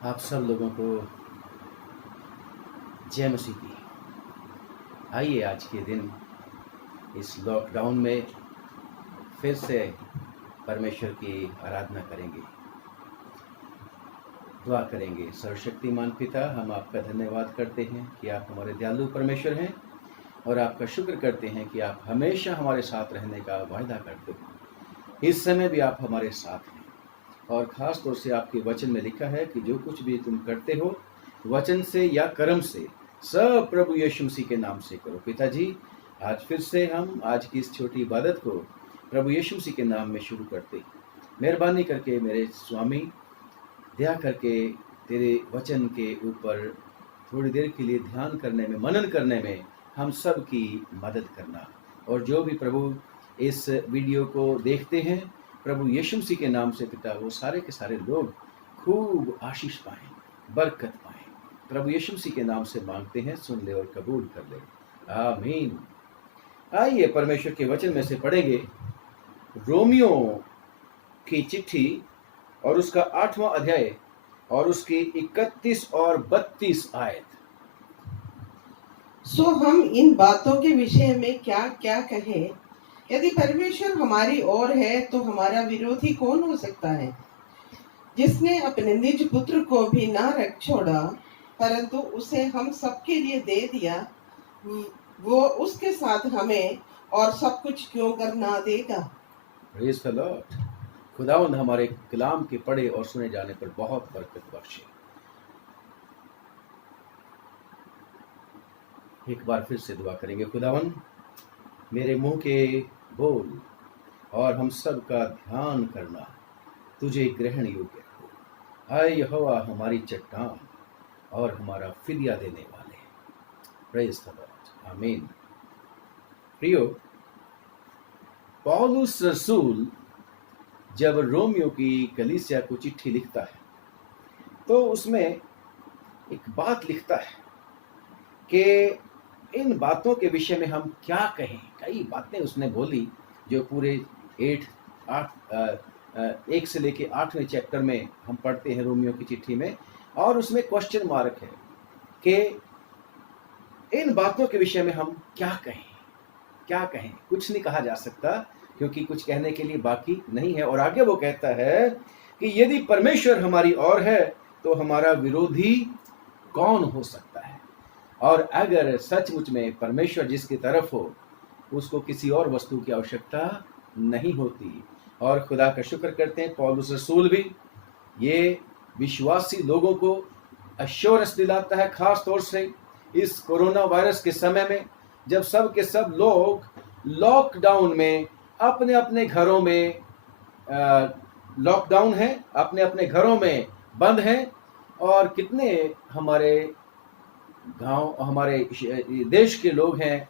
आप सब लोगों को जय मसीह की। आइए आज के दिन इस लॉकडाउन में फिर से परमेश्वर की आराधना करेंगे, दुआ करेंगे। सर्वशक्तिमान पिता, हम आपका धन्यवाद करते हैं कि आप हमारे दयालु परमेश्वर हैं और आपका शुक्र करते हैं कि आप हमेशा हमारे साथ रहने का वायदा करते हो। इस समय भी आप हमारे साथ हैं और ख़ास तौर से आपके वचन में लिखा है कि जो कुछ भी तुम करते हो वचन से या कर्म से, सब प्रभु यीशु मसीह के नाम से करो। पिताजी, आज फिर से हम आज की इस छोटी इबादत को प्रभु यीशु मसीह के नाम में शुरू करते हैं। मेहरबानी करके मेरे स्वामी, दया करके तेरे वचन के ऊपर थोड़ी देर के लिए ध्यान करने में, मनन करने में हम सब की मदद करना। और जो भी प्रभु इस वीडियो को देखते हैं, प्रभु यीशु मसीह के नाम से पिता, वो सारे के सारे लोग खूब आशीष पाएं, बरकत पाएं। प्रभु यीशु मसीह के नाम से मांगते हैं, सुन ले और कबूल कर ले, आमीन। आइए परमेश्वर के वचन में से पढ़ेंगे रोमियो की चिट्ठी और उसका 8वां अध्याय और उसकी 31 और 32 आयत। सो हम इन बातों के विषय में क्या क्या कहें? यदि परमेश्वर हमारी ओर है तो हमारा विरोधी कौन हो सकता है? जिसने अपने निज पुत्र को भी ना रख छोड़ा परंतु उसे हम सबके लिए दे दिया, वो उसके साथ हमें और सब कुछ क्यों कर ना देगा? Praise the Lord. खुदावंद हमारे कलाम के पढ़े और सुने जाने पर बहुत बरकत बख्शे। एक बार फिर से दुआ करेंगे। खुदावंद, मेरे मुंह के बोल और हम सब का ध्यान करना तुझे ग्रहण योग्य हो। आए यहोवा हमारी चट्टान और हमारा फिदिया देने वाले। प्रेज़ द लॉर्ड, आमीन। प्रियो, पौलुस रसूल जब रोमियो की कलीसिया को चिट्ठी लिखता है तो उसमें एक बात लिखता है कि इन बातों के विषय में हम क्या कहें। कई बातें उसने बोली जो पूरे 1 से लेके 8वें चैप्टर में हम पढ़ते हैं रोमियो की चिट्ठी में, और उसमें क्वेश्चन मार्क है कि इन बातों के विषय में हम क्या कहें। क्या कहें, कुछ नहीं कहा जा सकता क्योंकि कुछ कहने के लिए बाकी नहीं है। और आगे वो कहता है कि यदि परमेश्वर हमारी ओर है तो हमारा विरोधी कौन हो सकता है। और अगर सचमुच में परमेश्वर जिसकी तरफ हो उसको किसी और वस्तु की आवश्यकता नहीं होती। और खुदा का शुक्र करते हैं, पौलुस रसूल भी ये विश्वासी लोगों को अश्योरेंस दिलाता है, खास तौर से इस कोरोना वायरस के समय में जब सब के सब लोग लॉकडाउन में अपने अपने घरों में लॉकडाउन है, अपने अपने घरों में बंद हैं। और कितने हमारे गांव, हमारे देश के लोग हैं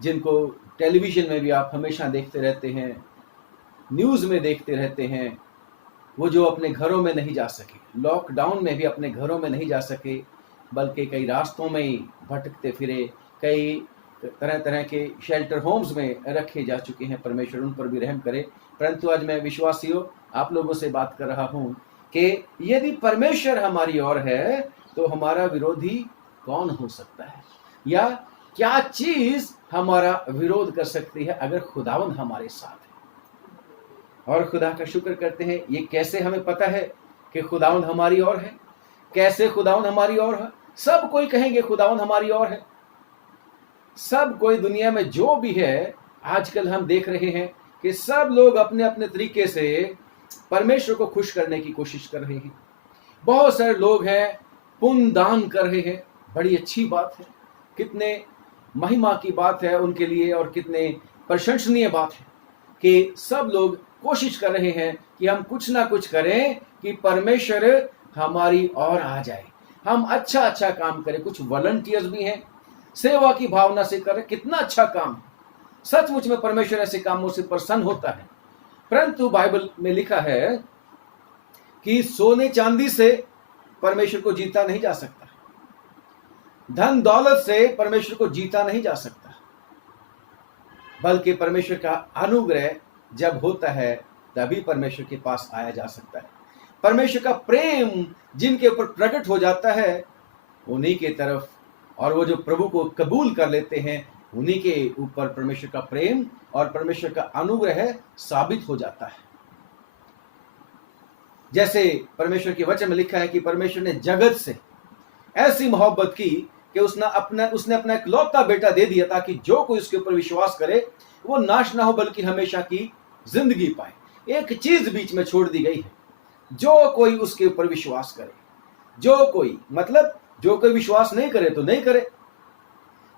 जिनको टेलीविज़न में भी आप हमेशा देखते रहते हैं, न्यूज़ में देखते रहते हैं, वो जो अपने घरों में नहीं जा सके, लॉकडाउन में भी अपने घरों में नहीं जा सके, बल्कि कई रास्तों में ही भटकते फिरे, कई तरह तरह के शेल्टर होम्स में रखे जा चुके हैं। परमेश्वर उन पर भी रहम करे। परंतु आज मैं विश्वासियों आप लोगों से बात कर रहा हूँ कि यदि परमेश्वर हमारी ओर है तो हमारा विरोधी कौन हो सकता है, या क्या चीज हमारा विरोध कर सकती है अगर खुदावंद हमारे साथ है। और खुदा का शुक्र करते हैं। ये कैसे हमें पता है कि खुदावंद हमारी ओर है? कैसे खुदावंद हमारी ओर है? सब कोई कहेंगे खुदावंद हमारी ओर है। सब कोई, दुनिया में जो भी है, आजकल हम देख रहे हैं कि सब लोग अपने अपने तरीके से परमेश्वर को खुश करने की कोशिश कर रहे हैं। बहुत सारे लोग हैं पुण्य दान कर रहे हैं, बड़ी अच्छी बात है, कितने महिमा की बात है उनके लिए और कितने प्रशंसनीय बात है कि सब लोग कोशिश कर रहे हैं कि हम कुछ ना कुछ करें कि परमेश्वर हमारी ओर आ जाए, हम अच्छा अच्छा काम करें। कुछ वॉलंटियर्स भी हैं, सेवा की भावना से करें, कितना अच्छा काम है। सचमुच में परमेश्वर ऐसे कामों से प्रसन्न होता है। परंतु बाइबल में लिखा है कि सोने चांदी से परमेश्वर को जीता नहीं जा सकता, धन दौलत से परमेश्वर को जीता नहीं जा सकता, बल्कि परमेश्वर का अनुग्रह जब होता है तभी परमेश्वर के पास आया जा सकता है। परमेश्वर का प्रेम जिनके ऊपर प्रकट हो जाता है उन्हीं के तरफ, और वो जो प्रभु को कबूल कर लेते हैं उन्हीं के ऊपर परमेश्वर का प्रेम और परमेश्वर का अनुग्रह साबित हो जाता है। जैसे परमेश्वर के वचन में लिखा है कि परमेश्वर ने जगत से ऐसी मोहब्बत की कि उसने अपना इकलौता बेटा दे दिया ताकि जो कोई उसके ऊपर विश्वास करे वो नाश ना हो बल्कि हमेशा की जिंदगी पाए। एक चीज बीच में छोड़ दी गई है, जो कोई उसके ऊपर विश्वास करे, जो कोई मतलब जो कोई विश्वास नहीं करे तो नहीं करे,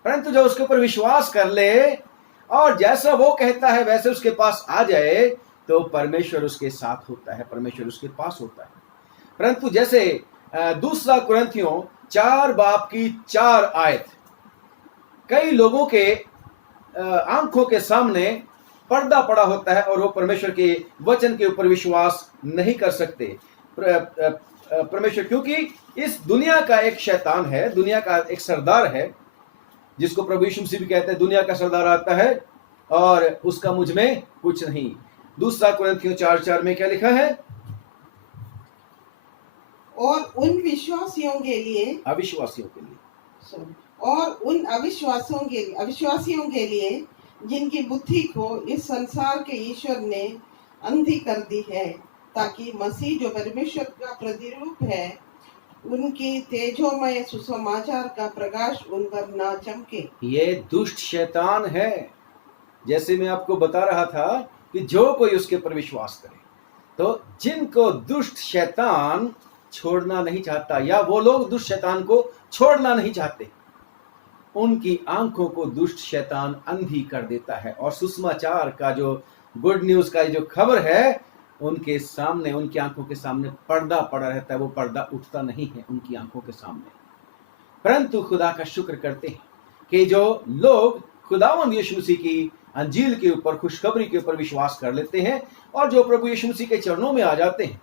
परंतु जो उसके ऊपर विश्वास कर ले और जैसा वो कहता है वैसे उसके पास आ जाए तो परमेश्वर उसके साथ होता है, परमेश्वर उसके पास होता है। परंतु जैसे दूसरा कुरिन्थियों 4 आयत कई लोगों के आंखों के सामने पर्दा पड़ा होता है और वो परमेश्वर के वचन के ऊपर विश्वास नहीं कर सकते। परमेश्वर, क्योंकि इस दुनिया का एक शैतान है, दुनिया का एक सरदार है जिसको प्रभु यीशु मसीह भी कहते हैं दुनिया का सरदार आता है और उसका मुझ में कुछ नहीं। दूसरा कुरिन्थियों 4:4 में क्या लिखा है? और उन विश्वासियों के लिए अविश्वासियों के लिए और उन अविश्वासियों के लिए जिनकी बुद्धि को इस संसार के ईश्वर ने अंधी कर दी है, ताकि मसीह जो परमेश्वर का प्रतिरूप है उनकी तेजोमय सुसमाचार का प्रकाश उन पर ना चमके। ये दुष्ट शैतान है। जैसे मैं आपको बता रहा था कि जो कोई उसके पर विश्वास करे, तो जिनको दुष्ट शैतान छोड़ना नहीं चाहता या वो लोग दुष्ट शैतान को छोड़ना नहीं चाहते, उनकी आंखों को दुष्ट शैतान अंधी कर देता है और सुसमाचार का जो गुड न्यूज का जो खबर है उनके सामने, उनकी आंखों के सामने पर्दा पड़ा रहता है, वो पर्दा उठता नहीं है उनकी आंखों के सामने। परंतु खुदा का शुक्र करते हैं कि जो लोग खुदावंद यीशु मसीह की अंजील के ऊपर, खुशखबरी के ऊपर विश्वास कर लेते हैं और जो प्रभु यीशु मसीह के चरणों में आ जाते हैं।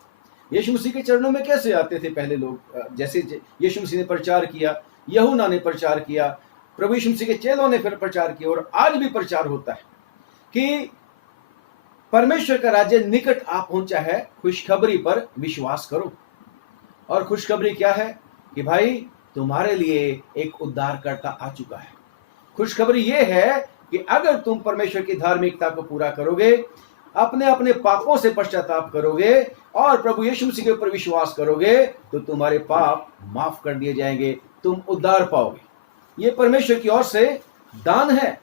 यीशु मसीह के चरणों में कैसे आते थे पहले लोग? जैसे यीशु मसीह ने प्रचार किया, यूहन्ना ने प्रचार किया, प्रभु यीशु मसीह के चेलों ने फिर प्रचार किया और आज भी प्रचार होता है कि परमेश्वर का राज्य निकट आ पहुंचा है, खुशखबरी पर विश्वास करो। और खुशखबरी क्या है? कि भाई तुम्हारे लिए एक उद्धारकर्ता आ चुका है। खुशखबरी यह है कि अगर तुम परमेश्वर की धार्मिकता को पूरा करोगे, अपने अपने पापों से पश्चाताप करोगे और प्रभु यीशु मसीह के ऊपर विश्वास करोगे तो तुम्हारे पाप माफ कर दिए जाएंगे, तुम उद्धार पाओगे। ये परमेश्वर की ओर से दान है,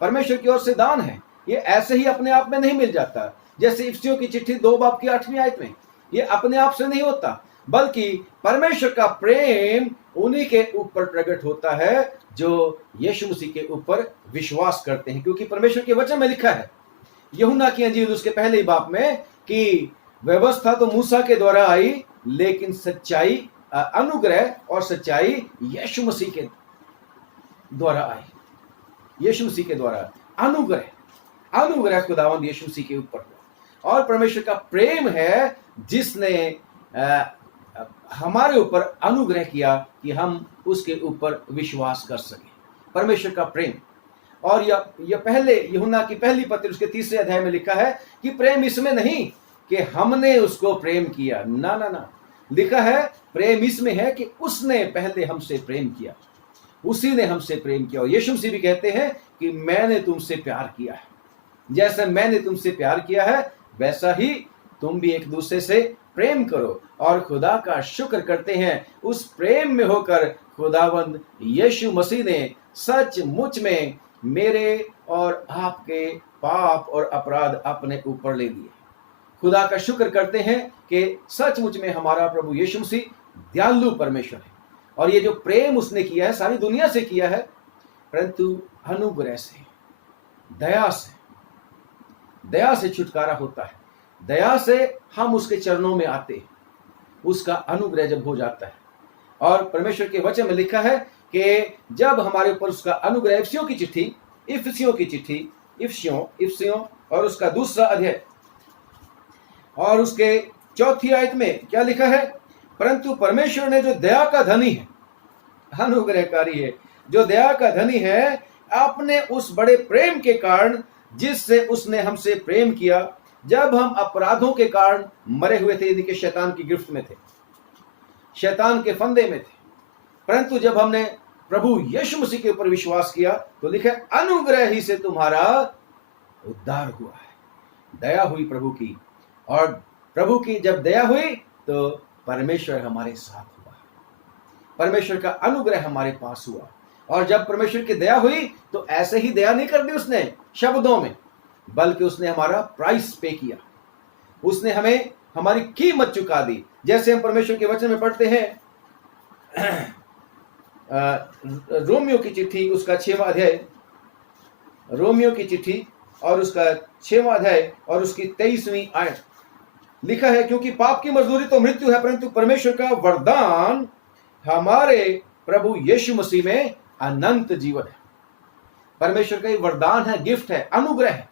परमेश्वर की ओर से दान है। ये ऐसे ही अपने आप में नहीं मिल जाता। जैसे इफिसियों की चिट्ठी 2 आयत में, ये अपने आप से नहीं होता, बल्कि परमेश्वर का प्रेम उन्हीं के ऊपर प्रकट होता है जो यीशु मसीह के ऊपर विश्वास करते हैं। क्योंकि परमेश्वर के वचन में लिखा है यूहन्ना की अंजील उसके पहले ही बाप में कि व्यवस्था तो मूसा के द्वारा आई, लेकिन सच्चाई, अनुग्रह और सच्चाई यीशु मसीह के द्वारा आई। यीशु मसीह के द्वारा अनुग्रह खुदावंद यीशु मसीह के ऊपर हुआ और परमेश्वर का प्रेम है जिसने हमारे ऊपर अनुग्रह किया कि हम उसके ऊपर विश्वास कर सके। परमेश्वर का प्रेम। और यह पहले यूहन्ना की पहली पत्री उसके 3 अध्याय में लिखा है कि प्रेम इसमें नहीं कि हमने उसको प्रेम किया, ना ना ना, लिखा है प्रेम इसमें है कि उसने पहले हमसे प्रेम किया, उसी ने हमसे प्रेम किया। और यीशु मसीह भी कहते हैं कि मैंने तुमसे प्यार किया है, जैसे मैंने तुमसे प्यार किया है वैसा ही तुम भी एक दूसरे से प्रेम करो। और खुदा का शुक्र करते हैं उस प्रेम में होकर खुदावंद यीशु मसीह ने सचमुच में मेरे और आपके पाप और अपराध अपने ऊपर ले लिए। खुदा का शुक्र करते हैं कि सचमुच में हमारा प्रभु यीशु मसीह दयालु परमेश्वर है और ये जो प्रेम उसने किया है सारी दुनिया से किया है, परंतु अनुग्रह से, दया से छुटकारा होता है। दया से हम उसके चरणों में आते हैं, उसका अनुग्रह जब हो जाता है। और परमेश्वर के वचन में लिखा है कि जब हमारे ऊपर उसका अनुग्रह, इफिसियों और उसका 2 अध्याय और उसके 4 आयत में क्या लिखा है? परंतु परमेश्वर ने जो दया का धनी है, अनुग्रहकारी है, जो दया का धनी है, अपने उस बड़े प्रेम के कारण जिससे उसने हमसे प्रेम किया, जब हम अपराधों के कारण मरे हुए थे, यानी कि शैतान की गिरफ्त में थे, शैतान के फंदे में थे, परंतु जब हमने प्रभु यीशु मसीह के ऊपर विश्वास किया तो लिखा है अनुग्रह ही से तुम्हारा उद्धार हुआ है। दया हुई प्रभु की, और प्रभु की जब दया हुई तो परमेश्वर हमारे साथ हुआ, परमेश्वर का अनुग्रह हमारे पास हुआ। और जब परमेश्वर की दया हुई तो ऐसे ही दया नहीं कर दी उसने शब्दों में, बल्कि उसने हमारा प्राइस पे किया, उसने हमें हमारी कीमत चुका दी। जैसे हम परमेश्वर के वचन में पढ़ते हैं, रोमियो की चिट्ठी उसका 6वां अध्याय, रोमियो की चिट्ठी और उसका 6वां अध्याय और उसकी 23वीं आयत, लिखा है क्योंकि पाप की मजदूरी तो मृत्यु है, परंतु परमेश्वर का वरदान हमारे प्रभु यीशु मसीह में अनंत जीवन है। परमेश्वर का ये वरदान है, गिफ्ट है, अनुग्रह है।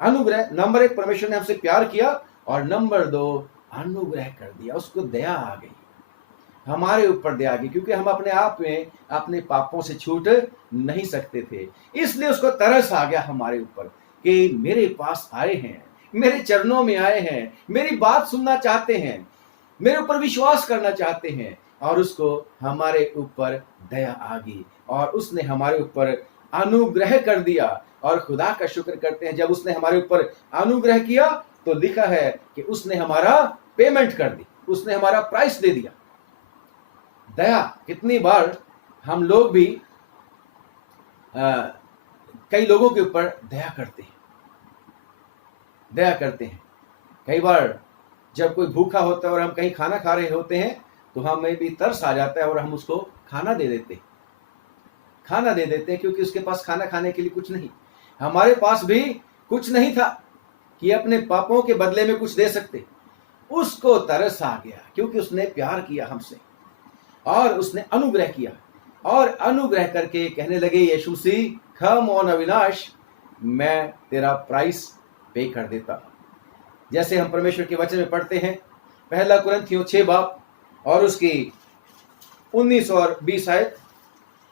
अनुग्रह, नंबर 1 परमेश्वर ने हमसे प्यार किया, और नंबर 2 अनुग्रह कर दिया, उसको दया आ गई, हमारे ऊपर दया आ गई, क्योंकि हम अपने आप में अपने पापों से छूट नहीं सकते थे, इसलिए उसको तरस आ गया हमारे ऊपर कि मेरे पास आए हैं, मेरे चरणों में आए हैं, मेरी बात सुनना चाहते हैं, मेरे ऊपर विश्वास करना चाहते हैं, और उसको हमारे ऊपर दया आ गई और उसने हमारे ऊपर अनुग्रह कर दिया। और खुदा का शुक्र करते हैं, जब उसने हमारे ऊपर अनुग्रह किया तो लिखा है कि उसने हमारा पेमेंट कर दी, उसने हमारा प्राइस दे दिया। दया, कितनी बार हम लोग भी कई लोगों के ऊपर दया करते हैं, दया करते हैं। कई बार जब कोई भूखा होता है और हम कहीं खाना खा रहे होते हैं तो हमें भी तरस आ जाता है और हम उसको खाना दे देते हैं, खाना दे देते हैं, क्योंकि उसके पास खाना खाने के लिए कुछ नहीं। हमारे पास भी कुछ नहीं था कि अपने पापों के बदले में कुछ दे सकते, उसको तरस आ गया क्योंकि उसने प्यार किया हमसे और उसने अनुग्रह किया, और अनुग्रह करके कहने लगे यीशु मसीह कम ऑन अविनाश, मैं तेरा प्राइस पे कर देता हूं। जैसे हम परमेश्वर के वचन में पढ़ते हैं, 1 कुरिन्थियों 6 बाब और उसकी 19 और 20 आयत,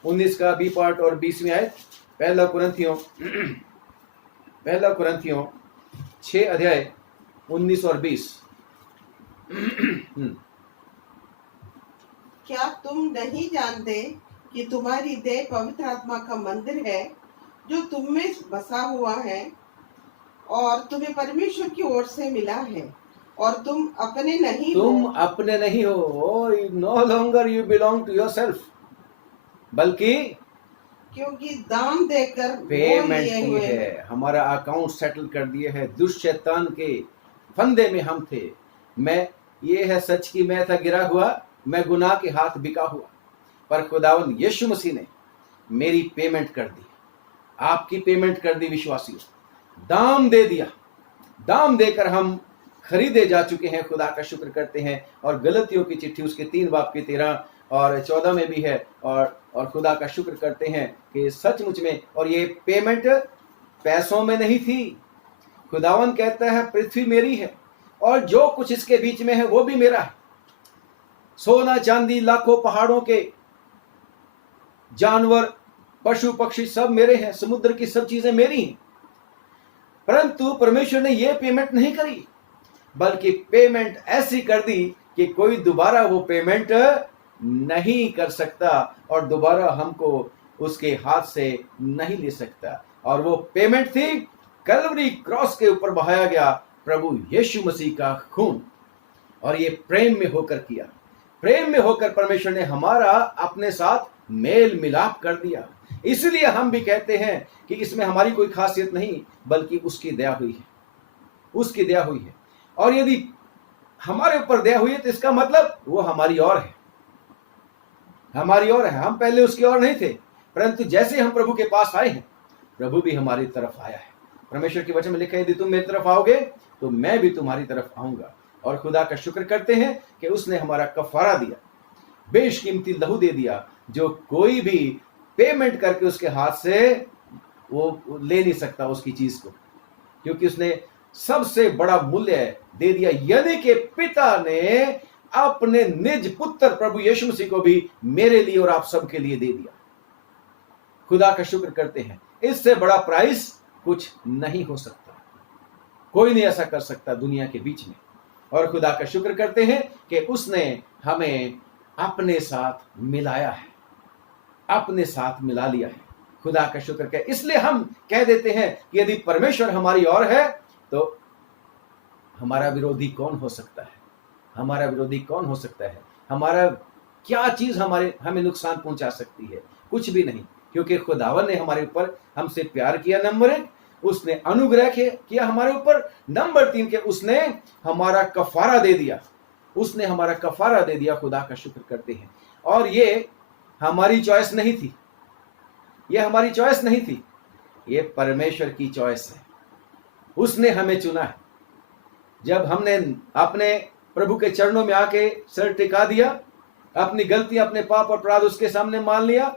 19 का बी पार्ट और 20वीं आयत, 1 कुरिन्थियों 6 अध्याय 19 और 20। क्या तुम नहीं जानते कि तुम्हारी देह पवित्र आत्मा का मंदिर है जो तुम में बसा हुआ है और तुम्हें परमेश्वर की ओर से मिला है, और तुम अपने नहीं हो, no longer you belong to yourself, बल्कि क्योंकि दाम देकर पेमेंट लिए की हुए है, हमारा अकाउंट सेटल कर दिए है। दुष्ट शैतान के फंदे में हम थे, मैं ये है सच कि मैं था गिरा हुआ, मैं गुनाह के हाथ बिका हुआ, पर खुदावंद यीशु मसीह ने मेरी पेमेंट कर दी, आपकी पेमेंट कर दी विश्वासियों, दाम दे दिया, दाम देकर हम खरीदे जा चुके हैं। खुदा का शुक्र करते हैं। और गलतियों की चिट्ठी उसके 3 बाब की 13 और 14 में भी है, और खुदा का शुक्र करते हैं कि सचमुच में, और ये पेमेंट पैसों में नहीं थी। खुदावन कहता है पृथ्वी मेरी है और जो कुछ इसके बीच में है वो भी मेरा है, सोना चांदी लाखों पहाड़ों के जानवर पशु पक्षी सब मेरे हैं, समुद्र की सब चीजें मेरी हैं। परंतु परमेश्वर ने यह पेमेंट नहीं करी, बल्कि पेमेंट ऐसी कर दी कि कोई दोबारा वो पेमेंट नहीं कर सकता और दोबारा हमको उसके हाथ से नहीं ले सकता। और वो पेमेंट थी कलवरी क्रॉस के ऊपर बहाया गया प्रभु यीशु मसीह का खून। और ये प्रेम में होकर किया, प्रेम में होकर परमेश्वर ने हमारा अपने साथ मेल मिलाप कर दिया। इसलिए हम भी कहते हैं कि इसमें हमारी कोई खासियत नहीं, बल्कि उसकी दया हुई है, उसकी दया हुई है। और यदि हमारे ऊपर दया हुई है तो इसका मतलब वो हमारी ओर है, हमारी ओर है। हम पहले उसकी ओर नहीं थे, परंतु जैसे हम प्रभु के पास आए हैं, प्रभु भी हमारी तरफ आया है। परमेश्वर के वचन में लिखा है यदि तुम मेरी तरफ आओगे तो मैं भी तुम्हारी तरफ आऊंगा। और खुदा का शुक्र करते हैं कि उसने हमारा कफारा दिया, बेशकीमती लहू दे दिया, जो कोई भी पेमेंट करके उसके हाथ से वो ले नहीं सकता उसकी चीज को, क्योंकि उसने सबसे बड़ा मूल्य दे दिया। यानी कि पिता ने अपने निज पुत्र प्रभु यीशु मसीह को भी मेरे लिए और आप सबके लिए दे दिया। खुदा का शुक्र करते हैं, इससे बड़ा प्राइस कुछ नहीं हो सकता। कोई नहीं ऐसा कर सकता दुनिया के बीच में। और खुदा का शुक्र करते हैं कि उसने हमें अपने साथ मिलाया है, अपने साथ मिला लिया है। खुदा का शुक्र कर, इसलिए हम कह देते हैं कि यदि परमेश्वर हमारी ओर है तो हमारा विरोधी कौन हो सकता है? हमारा विरोधी कौन हो सकता है? हमारा क्या चीज हमें नुकसान पहुंचा सकती है? कुछ भी नहीं, क्योंकि खुदावन ने हमारे ऊपर हमसे प्यार किया, नंबर 1, उसने अनुग्रह किया हमारे ऊपर, नंबर 3 के उसने हमारा कफारा दे दिया, उसने हमारा कफारा दे दिया। खुदा का शुक्र करते हैं। और ये हमारी चॉइस नहीं थी, ये हमारी चॉइस नहीं थी, ये परमेश्वर की चॉइस है। उसने हमें चुना है। जब हमने अपने प्रभु के चरणों में आके सर टिका दिया, अपनी गलती, अपने पाप और अपराध उसके सामने मान लिया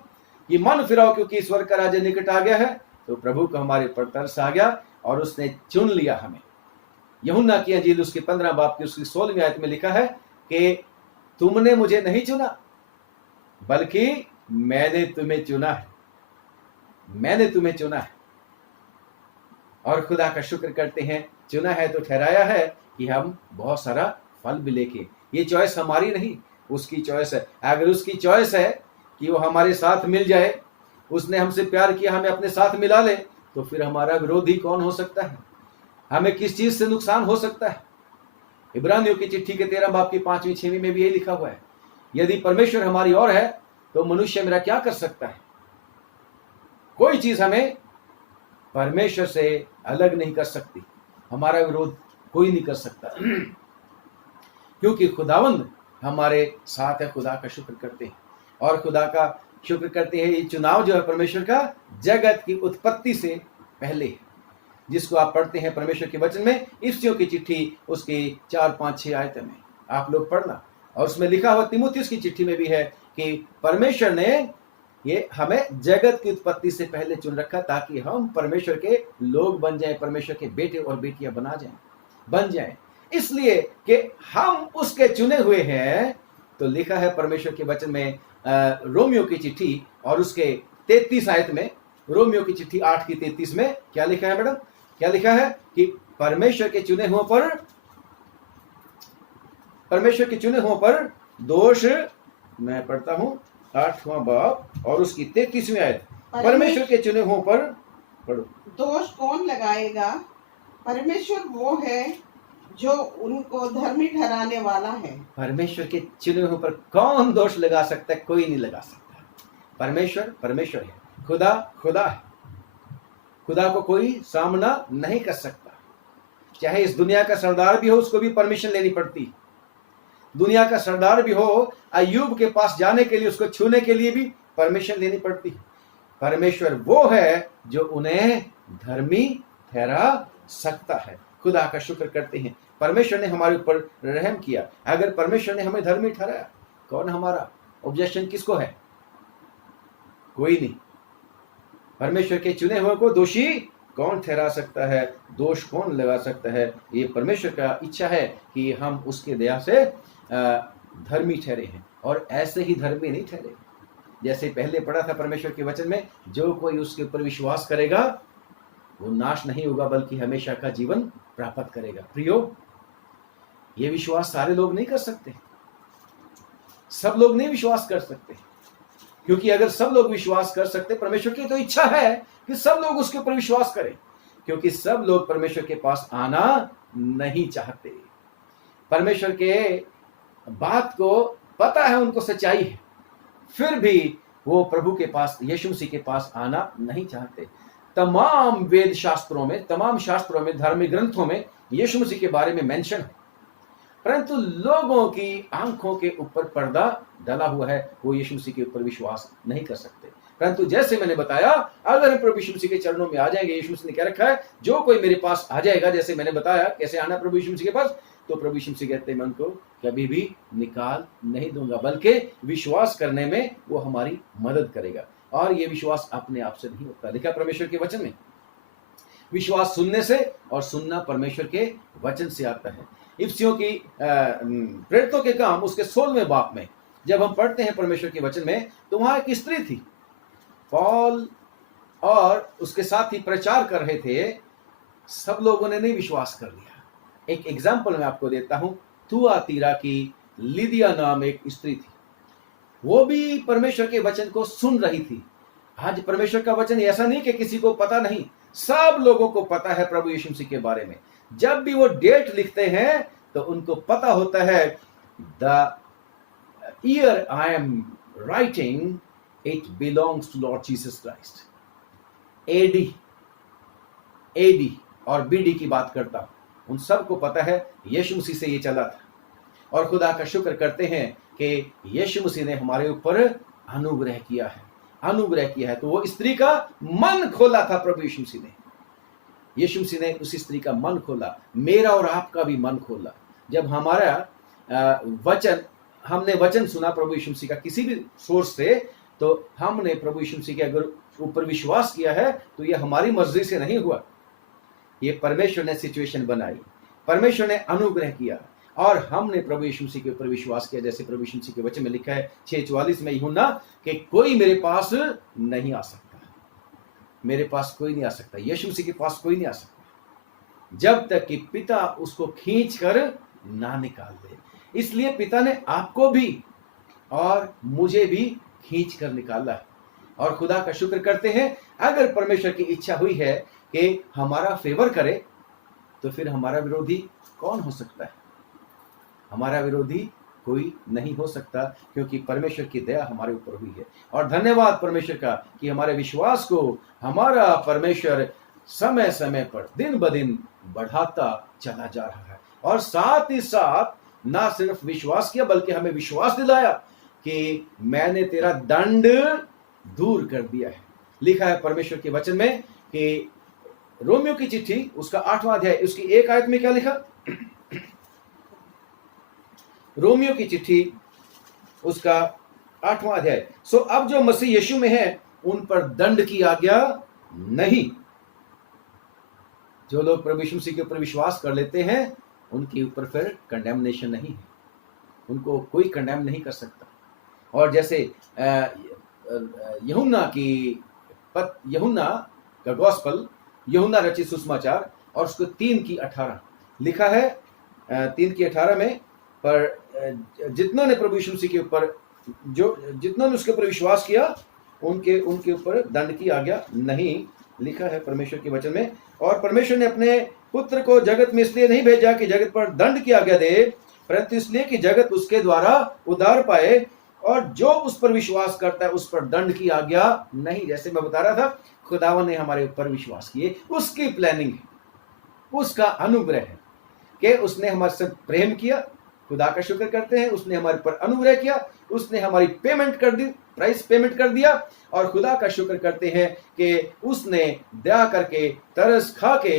कि मन फिराओ क्योंकि ईश्वर का राज्य निकट आ गया है, तो प्रभु को हमारे पर तरस आ गया और उसने चुन लिया हमें। यूहन्ना की अंजील उसके 15 बाब की उसकी 16वीं आयत में लिखा है कि तुमने मुझे नहीं चुना बल्कि मैंने तुम्हें चुना है, मैंने तुम्हें चुना है। और खुदा का शुक्र करते हैं, चुना है तो ठहराया है कि हम बहुत सारा फल भी लेके। ये चॉइस हमारी नहीं, उसकी चॉइस है। अगर उसकी चॉइस है कि वो हमारे साथ मिल जाए, उसने हमसे प्यार किया, हमें अपने साथ मिला ले, तो फिर हमारा विरोधी कौन हो सकता है? हमें किस चीज से नुकसान हो सकता है? इब्रानियों की चिट्ठी के 13 बाब की 5वीं 6वीं में भी यही लिखा हुआ है, यदि परमेश्वर हमारी ओर है तो मनुष्य मेरा क्या कर सकता है? कोई चीज हमें परमेश्वर से अलग नहीं कर सकती, हमारा विरोध कोई नहीं कर सकता, क्योंकि खुदावंद हमारे साथ है। खुदा का शुक्र करते हैं और खुदा का शुक्र करते हैं। ये चुनाव जो है परमेश्वर का जगत की उत्पत्ति से पहले है, जिसको आप पढ़ते हैं परमेश्वर के वचन में, इफिसियों की चिट्ठी उसकी 4, 5, 6 आयतें में आप लोग पढ़ना। और उसमें लिखा हुआ तीमुथियुस की चिट्ठी में भी है कि परमेश्वर ने ये हमें जगत की उत्पत्ति से पहले चुन रखा ताकि हम परमेश्वर के लोग बन जाएं, परमेश्वर के बेटे और बेटियां बन जाएं। इसलिए कि हम उसके चुने हुए हैं। तो लिखा है परमेश्वर के वचन में रोमियो की चिट्ठी और उसके 33 आयत में, रोमियो की चिट्ठी 8 की 33 में क्या लिखा है मैडम? क्या लिखा है कि परमेश्वर के चुने हुओं पर दोष, मैं पढ़ता हूं 8वां बाब और उसकी 33वीं आयत, परमेश्वर के चुने हुओं पर पढ़ो। दोष कौन लगाएगा? परमेश्वर वो है जो उनको धर्मी ठहराने वाला है। परमेश्वर के चुने हुओं पर कौन दोष लगा सकता है? कोई नहीं लगा सकता। परमेश्वर है, खुदा है। खुदा को कोई सामना नहीं कर सकता। चाहे इस दुनिया का सरदार भी हो, उसको भी परमिशन लेनी पड़ती। दुनिया का सरदार भी हो, अय्यूब के पास जाने के लिए, उसको छूने के लिए भी परमिशन लेनी पड़ती। परमेश्वर वो है जो उन्हें धर्मी ठहरा सकता है। खुदा का शुक्र करते हैं, परमेश्वर ने हमारे ऊपर रहम किया। अगर परमेश्वर ने हमें धर्मी ठहराया, कौन हमारा ऑब्जेक्शन किसको है? कोई नहीं। परमेश्वर के चुने हुए को दोषी कौन ठहरा सकता है? दोष कौन लगा सकता है? ये परमेश्वर का इच्छा है कि हम उसके दया से धर्मी ठहरे हैं, और ऐसे ही धर्मी नहीं ठहरे। जैसे पहले पढ़ा था परमेश्वर के वचन में, जो कोई उसके ऊपर विश्वास करेगा वो नाश नहीं होगा बल्कि हमेशा का जीवन प्राप्त करेगा। प्रियो, ये विश्वास सारे लोग नहीं कर सकते, सब लोग नहीं विश्वास कर सकते, क्योंकि अगर सब लोग विश्वास कर सकते, परमेश्वर की तो इच्छा है कि सब लोग उसके ऊपर विश्वास करें, क्योंकि सब लोग परमेश्वर के पास आना नहीं चाहते। परमेश्वर के बात को पता है, उनको सच्चाई है, फिर भी वो प्रभु के पास, यीशु मसीह के पास आना नहीं चाहते। तमाम वेद शास्त्रों में, तमाम शास्त्रों में, धार्मिक ग्रंथों में यीशु मसीह के बारे में मेंशन है, परंतु लोगों की आंखों के ऊपर पर्दा डाला हुआ है, वो यीशु मसीह के ऊपर विश्वास नहीं कर सकते। परंतु जैसे मैंने बताया, अगर हम प्रभु यीशु मसीह के चरणों में आ जाएंगे, यीशु मसीह ने क्या रखा है, जो कोई मेरे पास आ जाएगा, जैसे मैंने बताया कैसे आना प्रभु यीशु मसीह के पास, तो प्रभु यीशु मसीह कहते हैं मैं उनको कभी भी निकाल नहीं दूंगा, बल्कि विश्वास करने में वो हमारी मदद करेगा। और ये विश्वास अपने आप से नहीं होता, लिखा परमेश्वर के वचन में, विश्वास सुनने से और सुनना परमेश्वर के वचन से आता है। इफिसियों की प्रेरितों के काम उसके 16वें बाब में जब हम पढ़ते हैं परमेश्वर के वचन में, तो वहां एक स्त्री थी, पौल और उसके साथ ही प्रचार कर रहे थे सब लोगों ने नहीं विश्वास कर लिया। एक एग्जाम्पल मैं आपको देता हूं। थुआतीरा की लिदिया नाम एक स्त्री थी, वो भी परमेश्वर के वचन को सुन रही थी। आज परमेश्वर का वचन ऐसा नहीं कि किसी को पता नहीं, सब लोगों को पता है प्रभु यीशु मसीह के बारे में। जब भी वो डेट लिखते हैं तो उनको पता होता है, the year I am writing it belongs to lord Jesus Christ. AD और बीडी की बात करता हूं, उन सबको पता है यीशु मसीह से ये चला था। और खुदा का शुक्र करते हैं कि यीशु मसीह ने हमारे ऊपर अनुग्रह किया है। तो वो स्त्री का मन खोला था प्रभु यीशु मसीह ने। यीशु मसीह ने उस स्त्री का मन खोला, मेरा और आपका भी मन खोला। जब हमने वचन सुना प्रभु यीशु मसीह का किसी भी सोर्स से, तो हमने प्रभु यीशु मसीह के अगर ऊपर विश्वास किया है तो ये हमारी मर्जी से नहीं हुआ, ये परमेश्वर ने सिचुएशन बनाई, परमेश्वर ने अनुग्रह किया और हमने प्रभु यीशु मसीह के ऊपर विश्वास किया। जैसे प्रभु यीशु मसीह के वचन में लिखा है 6:44 में, यूहन्ना, कि कोई मेरे पास नहीं आ सकता, मेरे पास कोई नहीं आ सकता, यीशु मसीह के पास कोई नहीं आ सकता जब तक कि पिता उसको खींच कर ना निकाल दे। इसलिए पिता ने आपको भी और मुझे भी खींच कर निकाला है। और खुदा का शुक्र करते हैं, अगर परमेश्वर की इच्छा हुई है कि हमारा फेवर करे तो फिर हमारा विरोधी कौन हो सकता है? हमारा विरोधी कोई नहीं हो सकता, क्योंकि परमेश्वर की दया हमारे ऊपर हुई है। और धन्यवाद परमेश्वर का कि हमारे विश्वास को हमारा परमेश्वर समय समय पर दिन ब दिन बढ़ाता चला जा रहा है। और साथ ही साथ ना सिर्फ विश्वास किया, बल्कि हमें विश्वास दिलाया कि मैंने तेरा दंड दूर कर दिया है। लिखा है परमेश्वर के वचन में कि रोमियो की चिट्ठी उसका 8वां अध्याय उसकी 1 आयत में क्या लिखा? रोमियो की चिट्ठी उसका 8वां अध्याय, सो अब जो मसीह यीशु में है उन पर दंड की आज्ञा नहीं। जो लोग प्रभु यीशु मसीह के ऊपर विश्वास कर लेते हैं उनके ऊपर फिर कंडेमनेशन नहीं है, उनको कोई कंडेम नहीं कर सकता। और जैसे यूहन्ना का गॉस्पल, यूहन्ना रचित सुसमाचार और उसको 3:18 लिखा है। 3:18 में, पर जितनों ने प्रभु यीशु मसीह के ऊपर जितनों ने उसके ऊपर विश्वास किया उनके ऊपर दंड की आज्ञा नहीं, लिखा है परमेश्वर के वचन में। और परमेश्वर ने अपने पुत्र को जगत में इसलिए नहीं भेजा कि जगत पर दंड की आज्ञा दे, परंतु इसलिए कि जगत उसके द्वारा उद्धार पाए। और जो उस पर विश्वास करता है उस पर दंड की आज्ञा नहीं। जैसे मैं बता रहा था, खुदावन ने हमारे ऊपर विश्वास किए, उसकी प्लानिंग है, उसका अनुग्रह है कि उसने हमारे साथ प्रेम किया। खुदा का शुक्र करते हैं, उसने हमारे ऊपर अनुग्रह किया, उसने हमारी पेमेंट कर दी, प्राइस पेमेंट कर दिया। और खुदा का शुक्र करते हैं कि उसने दया करके तरस खा के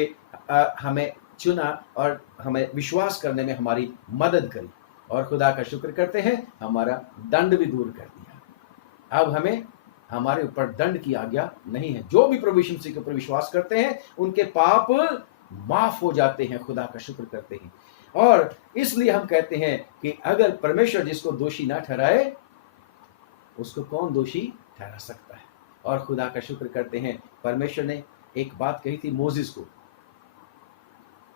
हमें चुना और हमें विश्वास करने में हमारी मदद करी। और खुदा का शुक्र करते हैं, हमारा दंड भी दूर कर दिया। अब हमें हमारे ऊपर दंड की आज्ञा नहीं है। जो भी प्रभु यीशु मसीह के ऊपर विश्वास करते हैं उनके पाप माफ हो जाते हैं। खुदा का शुक्र करते हैं। और इसलिए हम कहते हैं कि अगर परमेश्वर जिसको दोषी ना ठहराए उसको कौन दोषी ठहरा सकता है? और खुदा का शुक्र करते हैं, परमेश्वर ने एक बात कही थी मोसेस को,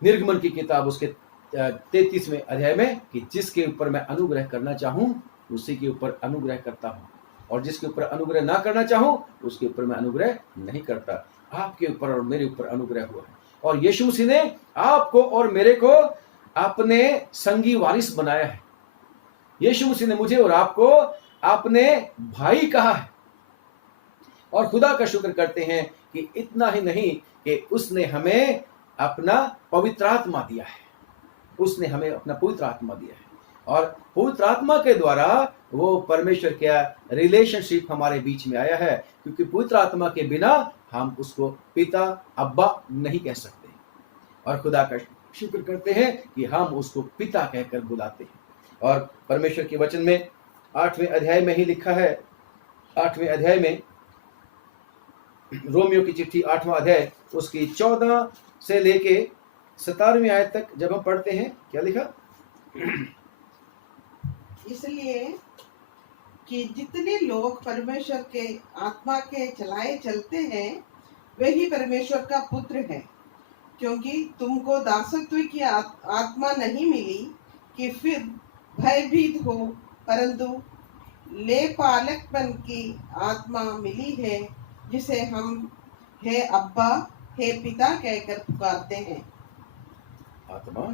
निर्गमन की किताब उसके 33वें अध्याय में, कि जिसके ऊपर मैं अनुग्रह करना चाहूं उसी के ऊपर अनुग्रह करता हूं, और जिसके ऊपर अनुग्रह ना करना चाहूं उसके ऊपर मैं अनुग्रह नहीं करता। आपके ऊपर और मेरे ऊपर अनुग्रह हुआ है। और यीशु मसीह ने आपको और मेरे को अपने संगी वारिस बनाया है। यीशु मसीह ने मुझे और आपको अपने भाई कहा है। और खुदा का शुक्र करते हैं कि इतना ही नहीं कि उसने हमें अपना पवित्र आत्मा दिया है, उसने हमें अपना पवित्र आत्मा दिया है। और पवित्र आत्मा के द्वारा वो परमेश्वर का रिलेशनशिप हमारे बीच में आया है, क्योंकि पवित्र आत्मा के बिना हम उसको पिता अब्बा नहीं कह सकते। और खुदा का शुक्र करते हैं कि हम उसको पिता कहकर बुलाते हैं। और परमेश्वर के वचन में 8वें अध्याय में ही लिखा है, 8वें अध्याय में, रोमियो की चिट्ठी 8वां अध्याय उसकी 14 से लेके 17वीं आयत तक जब हम पढ़ते हैं, क्या लिखा? इसलिए कि जितने लोग परमेश्वर के आत्मा के चलाए चलते हैं वही परमेश्वर का पुत्र है। क्योंकि तुमको दासत्व की आत्मा नहीं मिली कि फिर भयभीत हो, परंतु लेपालकपन की आत्मा मिली है, जिसे हम हे अब्बा, हे पिता कहकर पुकारते हैं। आत्मा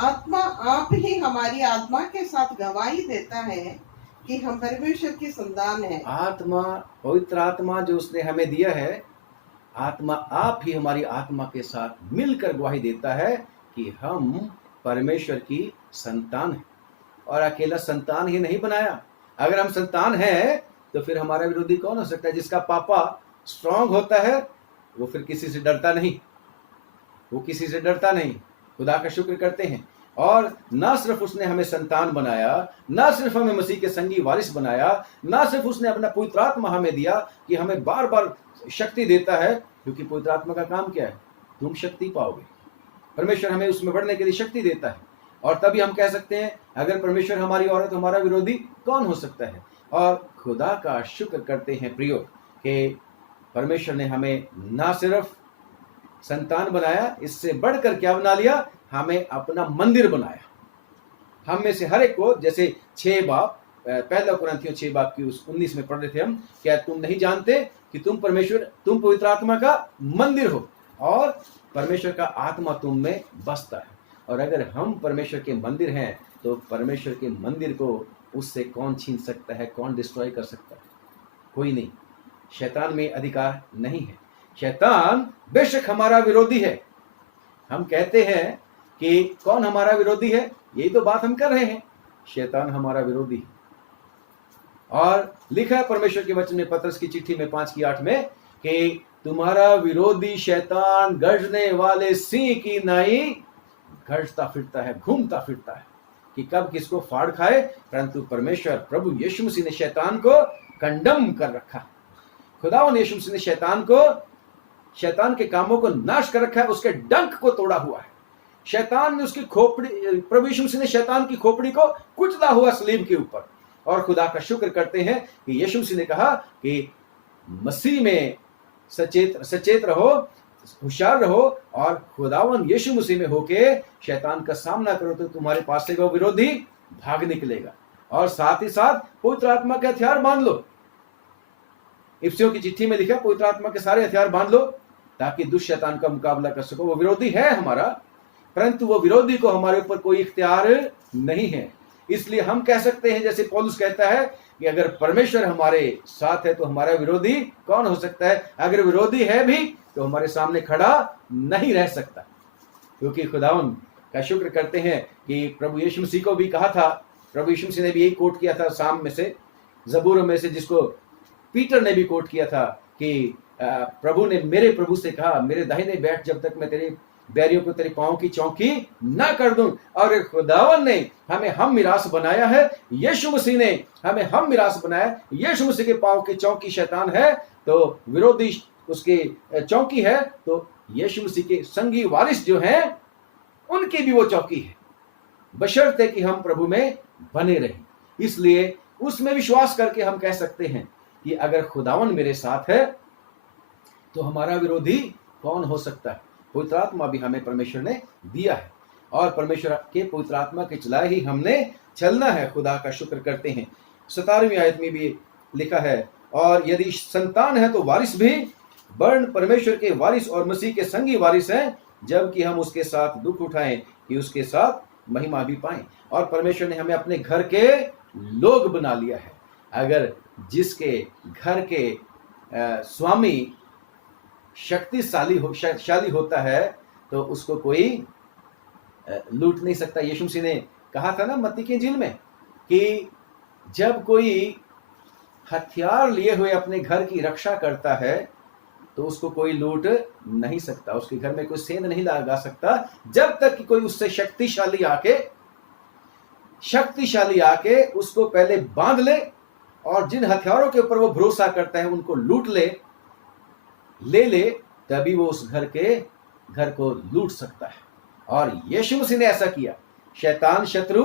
आत्मा आप ही हमारी आत्मा के साथ गवाही देता है कि हम परमेश्वर की संतान हैं। आत्मा, पवित्र आत्मा जो उसने हमें दिया है, आत्मा आप ही हमारी आत्मा के साथ मिलकर गवाही देता है कि हम परमेश्वर की संतान हैं। और अकेला संतान ही नहीं बनाया, अगर हम संतान हैं तो फिर हमारा विरोधी कौन हो सकता है? जिसका पापा स्ट्रांग होता है वो फिर किसी से डरता नहीं, वो किसी से डरता नहीं। खुदा का शुक्र करते हैं। और ना सिर्फ उसने हमें संतान बनाया, ना सिर्फ हमें मसीह के संगी वारिस बनाया, ना सिर्फ उसने अपना पवित्र आत्मा हमें दिया कि हमें बार बार शक्ति देता है, क्योंकि पवित्र आत्मा का काम क्या है? तुम शक्ति पाओगे। परमेश्वर हमें उसमें बढ़ने के लिए शक्ति देता है। और तभी हम कह सकते हैं अगर परमेश्वर हमारी ओर है तो हमारा विरोधी कौन हो सकता है? और खुदा का शुक्र करते हैं प्रियो कि परमेश्वर ने हमें ना सिर्फ संतान बनाया, इससे बढ़कर क्या बना लिया? हमें अपना मंदिर बनाया। हम में से हर एक को, जैसे 6 बाब, पहला कुरिन्थियों 6 बाब की उस 19 में पढ़ रहे थे हम, क्या तुम नहीं जानते कि तुम पवित्र आत्मा का मंदिर हो और परमेश्वर का आत्मा तुम में बसता है। और अगर हम परमेश्वर के मंदिर हैं तो परमेश्वर के मंदिर को उससे कौन छीन सकता है? कौन डिस्ट्रॉय कर सकता है? कोई नहीं। शैतान में अधिकार नहीं है। शैतान बेशक हमारा विरोधी है। हम कहते हैं कि कौन हमारा विरोधी है? यही तो बात हम कर रहे हैं। शैतान हमारा विरोधी है। और लिखा है परमेश्वर के वचन में, पतरस की चिट्ठी में 5:8 में कि तुम्हारा विरोधी शैतान गरजने वाले सिंह की नाई गरजता फिरता है, घूमता फिरता है कि कब किसको फाड़ खाए। परंतु परमेश्वर प्रभु यीशु मसीह ने शैतान को कंडम कर रखा। खुदावंद यीशु मसीह ने शैतान के कामों को नाश कर रखा है, उसके डंक को तोड़ा हुआ है। शैतान ने उसकी खोपड़ी, प्रभु यीशु मसीह ने शैतान की खोपड़ी को कुचला हुआ सलीब के ऊपर। और खुदा का शुक्र करते हैं कि यीशु मसीह ने कहा कि मसीह में सचेत रहो, होशियार रहो और खुदावंद यीशु मसीह में होके शैतान का सामना करो तो तुम्हारे पास से वो विरोधी भाग निकलेगा। और साथ ही साथ पवित्र आत्मा के हथियार बांध लो। इफिसियों की चिट्ठी में लिखा पवित्र आत्मा के सारे हथियार बांध लो ताकि दुष्ट शैतान का मुकाबला कर सको। वो विरोधी है हमारा, परंतु वो विरोधी को हमारे ऊपर कोई इख्तियार नहीं है। इसलिए हम कह सकते हैं, जैसे पौलुस कहता है कि अगर परमेश्वर हमारे साथ है तो हमारा विरोधी कौन हो सकता है? अगर विरोधी है भी तो हमारे सामने खड़ा नहीं रह सकता। क्योंकि खुदावंद का शुक्र करते हैं कि प्रभु यीशु मसीह को भी कहा था, प्रभु यीशु मसीह ने भी यही कोट किया था साम में से, जबूर में से, जिसको पीटर ने भी कोट किया था कि प्रभु ने मेरे प्रभु से कहा, मेरे दाहिने बैठ जब तक मैं तेरे बैरियों को तेरे पांव की चौकी ना कर दूं। और खुदावन ने हमें हम मिरास बनाया है, यीशु मसीह ने हमें हम मिरास बनाया। यीशु मसीह के पांव की चौकी शैतान है तो विरोधी उसके चौकी है, तो यीशु मसीह के संगी वारिस जो हैं उनकी भी वो चौकी है, बशर्ते कि हम प्रभु में बने रहें। इसलिए उसमें विश्वास करके हम कह सकते हैं कि अगर खुदावन मेरे साथ है तो हमारा विरोधी कौन हो सकता है? पवित्र आत्मा भी हमें परमेश्वर ने दिया है और परमेश्वर के पवित्र आत्मा के चलाए ही हमने चलना है। खुदा का शुक्र करते हैं। 17वीं आयत में भी लिखा है, और यदि संतान है तो वारिस भी, वर्ण परमेश्वर के वारिस और मसीह के संगी वारिस हैं, जबकि हम उसके साथ दुख उठाएं कि उसके साथ महिमा भी पाएं। और परमेश्वर ने हमें अपने घर के लोग बना लिया है। अगर जिसके घर के स्वामी शक्तिशाली होता है तो उसको कोई लूट नहीं सकता। यीशु मसीह ने कहा था ना मत्ती की इंजील में कि जब कोई हथियार लिए हुए अपने घर की रक्षा करता है तो उसको कोई लूट नहीं सकता, उसके घर में कोई सेंध नहीं लगा सकता जब तक कि कोई उससे शक्तिशाली आके उसको पहले बांध ले और जिन हथियारों के ऊपर वो भरोसा करता है उनको लूट ले, तभी वो उस घर को लूट सकता है। और यीशु मसीह ने ऐसा किया। शैतान शत्रु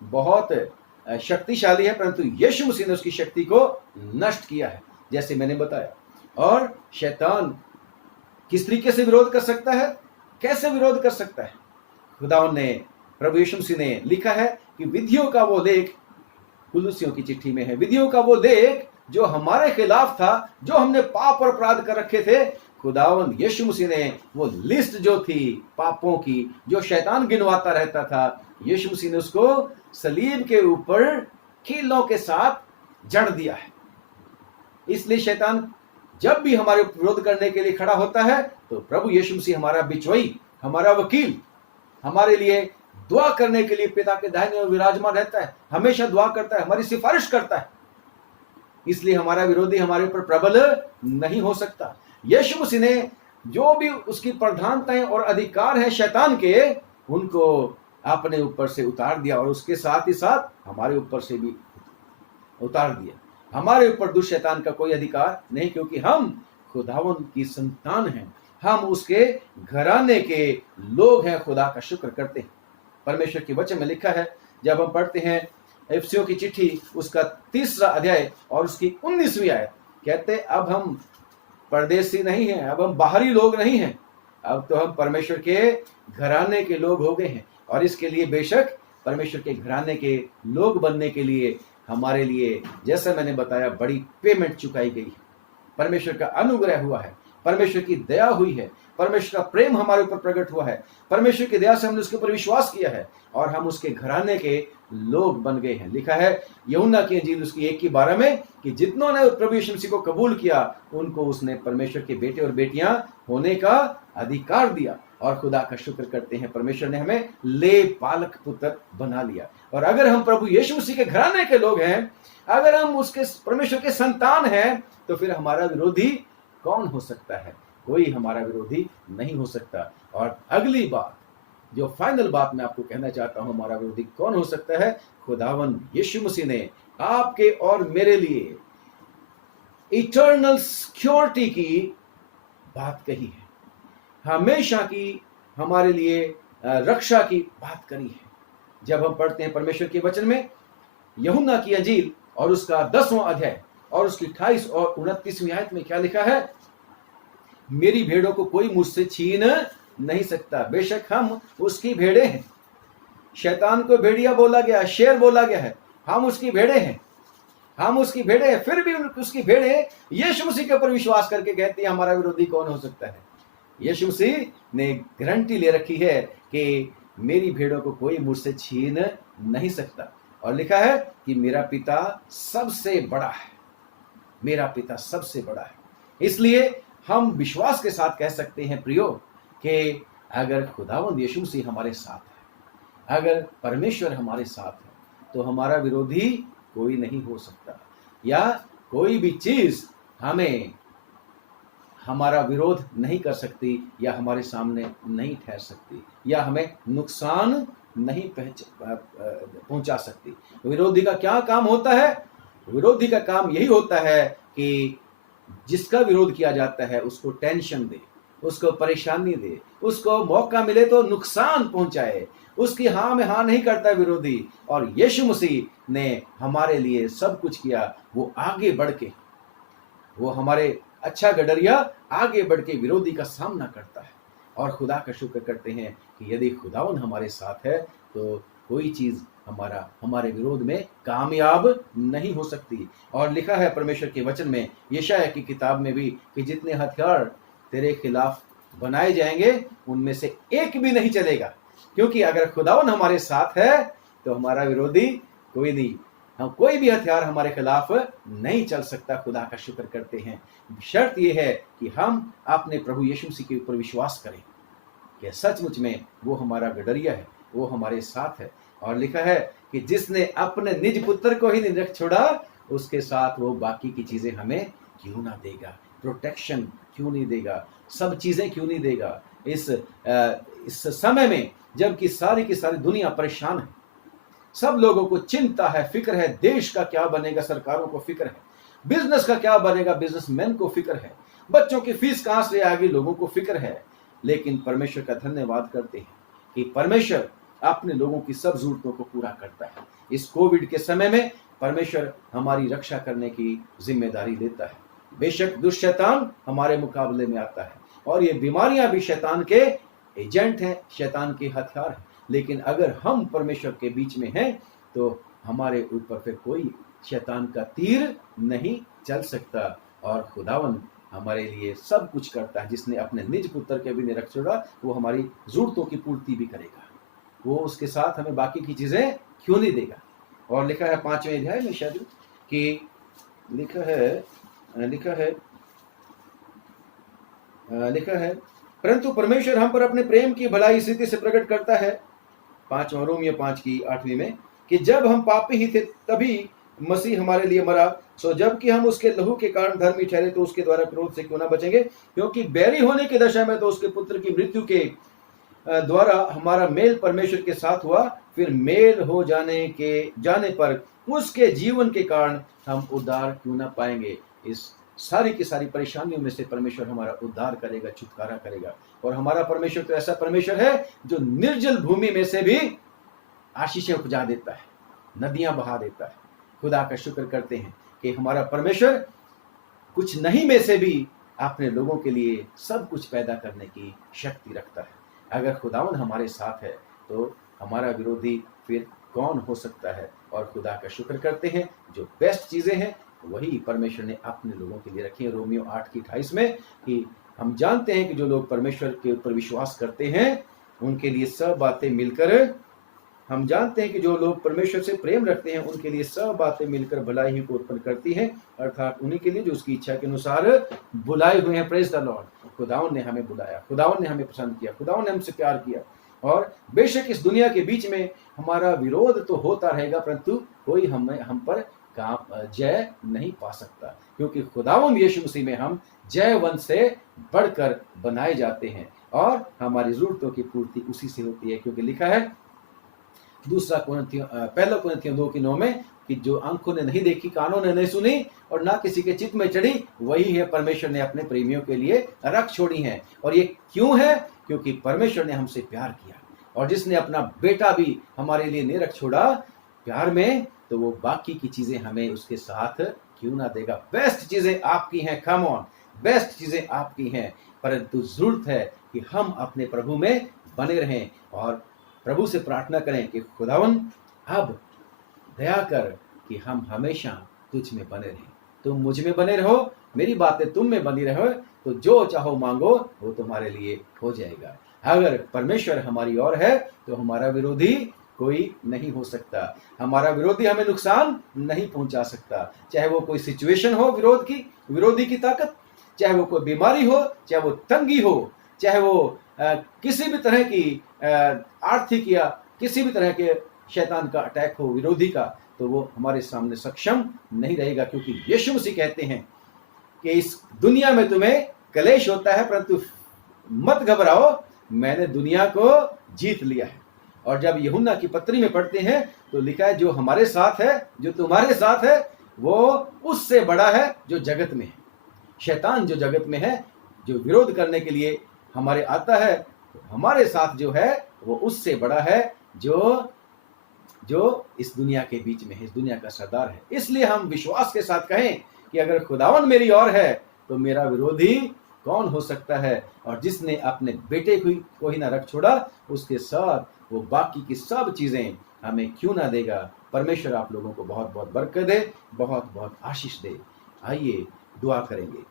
बहुत शक्तिशाली है, परंतु यीशु मसीह ने उसकी शक्ति को नष्ट किया है, जैसे मैंने बताया। और शैतान किस तरीके से विरोध कर सकता है, कैसे विरोध कर सकता है? खुदावन ने, प्रभु यीशु मसीह ने लिखा है कि विधियों का वो लेख, कुलुसियों की चिट्ठी में है, विधियों का वो लेख जो हमारे खिलाफ था, जो हमने पाप और अपराध कर रखे थे, खुदावन यीशु मसीह ने वो लिस्ट जो थी पापों की, जो शैतान गिनवाता रहता था, यीशु मसीह ने उसको सलीब के ऊपर कीलों के साथ जड़ दिया है। इसलिए शैतान जब भी हमारे विरोध करने के लिए खड़ा होता है तो प्रभु यीशु मसीह हमारा बिचौई, हमारा वकील, हमारे लिए दुआ करने के लिए पिता के दाहिने ओर विराजमान रहता है, हमेशा दुआ करता है, हमारी सिफारिश करता है। इसलिए हमारा विरोधी हमारे ऊपर प्रबल नहीं हो सकता। यीशु मसीह ने जो भी उसकी प्रधानताएं और अधिकार है शैतान के, उनको अपने ऊपर से उतार दिया और उसके साथ ही साथ हमारे ऊपर से भी उतार दिया। हमारे ऊपर दुष्ट शैतान का कोई अधिकार नहीं, क्योंकि हम खुदावन की संतान हैं, हम उसके घराने के लोग हैं। खुदा का शुक्र करते हैं। परमेश्वर के वचन में लिखा है, जब हम पढ़ते हैं इफिसियों की चिट्ठी उसका 3रा अध्याय और उसकी 19वीं आयत, कहते अब हम परदेसी नहीं हैं, अब हम बाहरी लोग नहीं हैं, अब तो हम परमेश्वर के घराने के लोग हो गए हैं। और इसके लिए बेशक परमेश्वर के घराने के लोग बनने के लिए हमारे लिए, जैसा मैंने बताया, बड़ी पेमेंट चुकाई गई है। परमेश्वर का अनुग्रह हुआ है, परमेश्वर की दया हुई है, परमेश्वर का प्रेम हमारे ऊपर प्रकट हुआ है, परमेश्वर की दया से हमने उसके ऊपर विश्वास किया है और हम उसके घराने के लोग बन गए हैं। लिखा है यूहन्ना की इंजील उसकी 1:12 में कि जितनों ने प्रभु यीशु मसीह को कबूल किया उनको उसने परमेश्वर के बेटे और बेटियां होने का अधिकार दिया। और खुदा का शुक्र करते हैं, परमेश्वर ने हमें ले पालक पुत्र बना लिया। और अगर हम प्रभु यीशु मसीह के घराने के लोग हैं, अगर हम उसके परमेश्वर के संतान हैं, तो फिर हमारा विरोधी कौन हो सकता है? कोई हमारा विरोधी नहीं हो सकता। और अगली बात, जो फाइनल बात मैं आपको कहना चाहता हूं, हमारा विरोधी कौन हो सकता है? खुदावन यीशु मसीह ने आपके और मेरे लिए इटर्नल सिक्योरिटी की बात कही है, हमेशा की हमारे लिए रक्षा की बात करी है। जब हम पढ़ते हैं परमेश्वर के वचन में यूहन्ना की इंजील और उसका 10वां अध्याय और उसकी 28 और 29वीं आयत में क्या लिखा है? मेरी भेड़ों को कोई मुझसे छीन नहीं सकता। बेशक हम उसकी भेड़े हैं। शैतान को भेड़िया बोला गया, शेर बोला गया है, हम उसकी भेड़े हैं, हम उसकी भेड़े हैं। फिर भी उसकी भेड़े यीशु मसीह के ऊपर विश्वास करके कहती है हमारा विरोधी कौन हो सकता है? यीशु मसीह ने गारंटी ले रखी है कि मेरी भेड़ों को कोई मुझसे छीन नहीं सकता। और लिखा है कि मेरा पिता सबसे बड़ा है, मेरा पिता सबसे बड़ा है। इसलिए हम विश्वास के साथ कह सकते हैं प्रियो कि अगर खुदावंद यीशु मसीह हमारे साथ है, अगर परमेश्वर हमारे साथ है, तो हमारा विरोधी कोई नहीं हो सकता, या कोई भी चीज हमें हमारा विरोध नहीं कर सकती, या हमारे सामने नहीं ठहर सकती, या हमें नुकसान नहीं पहुंचा सकती। विरोधी का क्या काम होता है? विरोधी का काम यही होता है कि जिसका विरोध किया जाता है उसको टेंशन दे, उसको परेशानी दे, उसको मौका मिले तो नुकसान पहुंचाए। उसकी हाँ में हाँ नहीं करता विरोधी। और यीशु मसीह ने हमारे लिए सब कुछ किया। वो आगे बढ़ के, वो हमारे अच्छा गडरिया आगे बढ़ के विरोधी का सामना करता है। और खुदा का शुक्र करते हैं कि यदि खुदावन हमारे साथ है तो कोई चीज हमारे विरोध में कामयाब नहीं हो सकती। और लिखा है परमेश्वर के वचन में, यशायाह की किताब में भी, कि जितने हथियार तेरे खिलाफ बनाए जाएंगे उनमें से एक भी नहीं चलेगा। क्योंकि अगर खुदावन हमारे साथ है तो हमारा विरोधी कोई नहीं, हम कोई भी हथियार हमारे खिलाफ नहीं चल सकता। खुदा का शुक्र करते हैं। शर्त यह है कि हम अपने प्रभु यीशु मसीह के ऊपर विश्वास करें कि सचमुच में वो हमारा गडरिया है, वो हमारे साथ है। और लिखा है कि जिसने अपने निज पुत्र को ही नहीं रख छोड़ा, उसके साथ वो बाकी की चीजें हमें क्यों ना देगा? प्रोटेक्शन क्यों नहीं देगा? सब चीजें क्यों नहीं देगा? इस समय में जबकि सारी की सारी दुनिया परेशान है, सब लोगों को चिंता है, फिक्र है, देश का क्या बनेगा, सरकारों को फिक्र है, बिजनेस का क्या बनेगा, बिजनेसमैन को फिक्र है, बच्चों की फीस कहां से आएगी, लोगों को फिक्र है। लेकिन परमेश्वर का धन्यवाद करते हैं कि परमेश्वर अपने लोगों की सब जरूरतों को पूरा करता है। इस कोविड के समय में परमेश्वर हमारी रक्षा करने की जिम्मेदारी लेता है। बेशक दुष्ट शैतान हमारे मुकाबले में आता है और ये बीमारियां भी शैतान के एजेंट हैं, शैतान के हथियार हैं। लेकिन अगर हम परमेश्वर के बीच में हैं तो हमारे ऊपर फिर कोई शैतान का तीर नहीं चल सकता। और खुदावन हमारे लिए सब कुछ करता है। जिसने अपने निज पुत्र के भी नहीं रख छोड़ा, वो हमारी जरूरतों की पूर्ति भी करेगा। वो उसके साथ हमें बाकी की चीजें क्यों नहीं देगा। और लिखा है 5वें अध्याय में शायद कि लिखा है परंतु परमेश्वर हम पर अपने प्रेम की भलाई इस रीति से प्रकट करता है, 5वां रोमियो 5 की 8वीं में, कि जब हम पापी ही थे तभी मसीह हमारे लिए मरा, सो जबकि हम उसके लहू के कारण धर्मी ठहरे तो उसके द्वारा क्रोध से क्यों ना बचेंगे। क्योंकि बैरी होने की दशा में तो उसके पुत्र की मृत्यु के द्वारा हमारा मेल परमेश्वर के साथ हुआ, फिर मेल हो जाने पर उसके जीवन के कारण हम उद्धार क्यों ना पाएंगे। इस सारी की सारी परेशानियों में से परमेश्वर हमारा उद्धार करेगा, छुटकारा करेगा। और हमारा परमेश्वर तो ऐसा परमेश्वर है जो निर्जल भूमि में से भी आशीषें उपजा देता है, नदियां बहा देता है। खुदा का शुक्र करते हैं कि हमारा परमेश्वर कुछ नहीं में से भी अपने लोगों के लिए सब कुछ पैदा करने की शक्ति रखता है। अगर खुदावन हमारे साथ है तो हमारा विरोधी फिर कौन हो सकता है। और खुदा का शुक्र करते हैं, जो बेस्ट चीजें हैं वही परमेश्वर ने अपने लोगों के लिए रखी है। रोमियो 8 की 28 में कि हम जानते हैं कि जो लोग परमेश्वर के ऊपर विश्वास करते हैं उनके लिए सब बातें मिलकर, हम जानते हैं कि जो लोग परमेश्वर से प्रेम रखते हैं उनके लिए सब बातें मिलकर भलाई ही को उत्पन्न करती हैं, अर्थात उन्हीं के लिए जो उसकी इच्छा के अनुसार बुलाए हुए हैं। Praise the Lord. खुदावन ने हमें बुलाया, खुदावन ने हमें पसंद किया, खुदावन ने हमसे प्यार किया। और बेशक इस दुनिया के बीच में हमारा विरोध तो होता रहेगा, परंतु कोई हम पर जय नहीं पा सकता, क्योंकि खुदावन यीशु मसीह में हम जयवंत से बढ़कर बनाए जाते हैं और हमारी जरूरतों की पूर्ति उसी से होती है। क्योंकि लिखा है पहला कुरिन्थियों 2:9 में कि जो आंखों ने नहीं देखी, कानों ने नहीं सुनी और ना किसी के चित्त में चढ़ी, वही है परमेश्वर ने अपने प्रेमियों के लिए रख छोड़ी हैं। और ये क्यों है? क्योंकि परमेश्वर ने हमसे प्यार किया, और जिसने अपना बेटा भी हमारे लिए नहीं रख छोड़ा प्यार में, तो वो बाकी की चीजें हमें उसके साथ क्यों ना देगा। बेस्ट चीजें आपकी हैं, कम ऑन, बेस्ट चीजें आपकी हैं, परंतु जरूरत है कि हम अपने प्रभु में बने रहें और प्रभु से प्रार्थना करें कि खुदावन अब दया कर कि हम हमेशा तुझ में बने रहें। तुम मुझ में बने रहो, मेरी बातें तुम में बनी रहो, तो जो चाहो मांगो वो तुम्हारे लिए हो जाएगा। अगर परमेश्वर हमारी ओर है तो हमारा विरोधी कोई नहीं हो सकता। हमारा विरोधी हमें नुकसान नहीं पहुंचा सकता, चाहे वो कोई सिचुएशन हो विरोधी की ताकत, चाहे वो कोई बीमारी हो, चाहे वो तंगी हो, चाहे वो किसी भी तरह की आर्थिक या किसी भी तरह के शैतान का अटैक हो विरोधी का, तो वो हमारे सामने सक्षम नहीं रहेगा। क्योंकि यीशु मसीह कहते हैं कि इस दुनिया में तुम्हें कलेश होता है, परंतु मत घबराओ, मैंने दुनिया को जीत लिया है। और जब यूहन्ना की पत्री में पढ़ते हैं तो लिखा है जो हमारे साथ है, जो तुम्हारे साथ है, वो उससे बड़ा है जो जगत में है। शैतान जो जगत में है, जो विरोध करने के लिए हमारे आता है, तो हमारे साथ जो है वो उससे बड़ा है जो इस दुनिया के बीच में है, इस दुनिया का सरदार है। इसलिए हम विश्वास के साथ कहें कि अगर खुदावन मेरी ओर है तो मेरा विरोधी कौन हो सकता है। और जिसने अपने बेटे को ही ना रख छोड़ा, उसके साथ वो बाकी की सब चीजें हमें क्यों ना देगा। परमेश्वर आप लोगों को बहुत बहुत बरकत दे, बहुत बहुत आशीष दे। आइए दुआ करेंगे।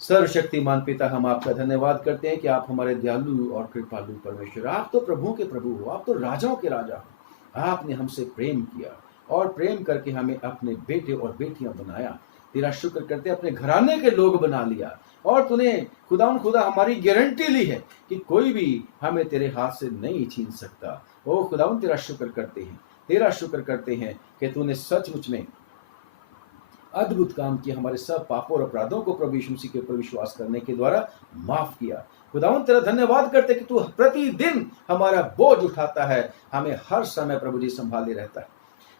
सर्वशक्तिमान पिता, हम आपका धन्यवाद करते हैं कि आप हमारे दयालु और कृपालु परमेश्वर, आप तो प्रभु के प्रभु हो, आप तो राजाओं के राजा हो। आपने हमसे प्रेम किया और प्रेम करके हमें अपने बेटे और बेटियां बनाया। तेरा शुक्र करते अपने घराने के लोग बना लिया, और तूने खुदा हमारी गारंटी ली है कि कोई भी हमें तेरे हाथ से नहीं छीन सकता। ओ खुदावन, तेरा शुक्र करते हैं कि तूने सचमुच में अद्भुत काम किया, हमारे सब पापों और अपराधों को प्रभु यीशु मसीह के ऊपर विश्वास करने के द्वारा माफ किया। खुदावन तेरा धन्यवाद करते कि तू प्रतिदिन हमारा बोझ उठाता है, हमें हर समय प्रभु जी संभाले रहता है।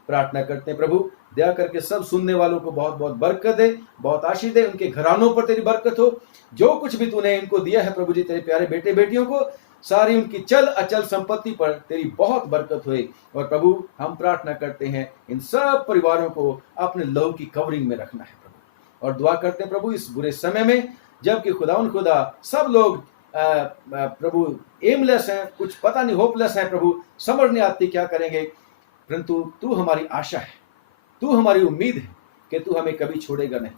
प्रार्थना करते हैं प्रभु, दया करके सब सुनने वालों को बहुत बहुत बरकत दे, बहुत आशीष दे, उनके घरानों पर तेरी बरकत हो। जो कुछ भी तूने इनको दिया है प्रभु जी, तेरे प्यारे बेटे बेटियों को, सारी उनकी चल अचल संपत्ति पर तेरी बहुत बरकत हुई। और प्रभु हम प्रार्थना करते हैं इन सब परिवारों को अपने लहू की कवरिंग में रखना है प्रभु। और दुआ करते हैं प्रभु इस बुरे समय में जबकि खुदा सब लोग प्रभु एमलेस हैं, कुछ पता नहीं, होपलेस है प्रभु, समझ नहीं आती क्या करेंगे, परंतु तू हमारी आशा है, तू हमारी उम्मीद है कि तू हमें कभी छोड़ेगा नहीं।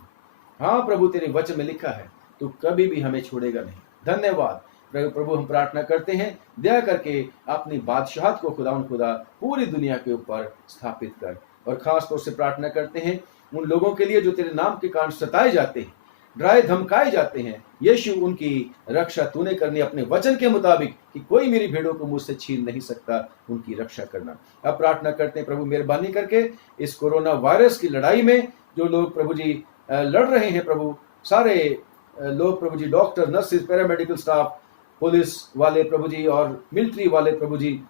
हाँ प्रभु, तेरे वचन में लिखा है तू कभी भी हमें छोड़ेगा नहीं। धन्यवाद प्रभु, हम प्रार्थना करते हैं दया करके अपनी बादशाहत को खुदा पूरी दुनिया के ऊपर स्थापित कर। और खास तौर से प्रार्थना करते हैं उन लोगों के लिए जो तेरे नाम के कारण सताए जाते हैं, डराए धमकाए जाते हैं। यीशु, उनकी रक्षा तूने करनी अपने वचन के मुताबिक कि कोई मेरी भेड़ों को मुझसे छीन नहीं सकता, उनकी रक्षा करना। अब प्रार्थना करते हैं प्रभु, मेहरबानी करके इस कोरोना वायरस की लड़ाई में जो लोग प्रभु जी लड़ रहे हैं प्रभु, सारे लोग प्रभु जी, doctor, nurses, paramedical staff, police वाले प्रभु जी और मिलिट्री वाले प्रभु जी,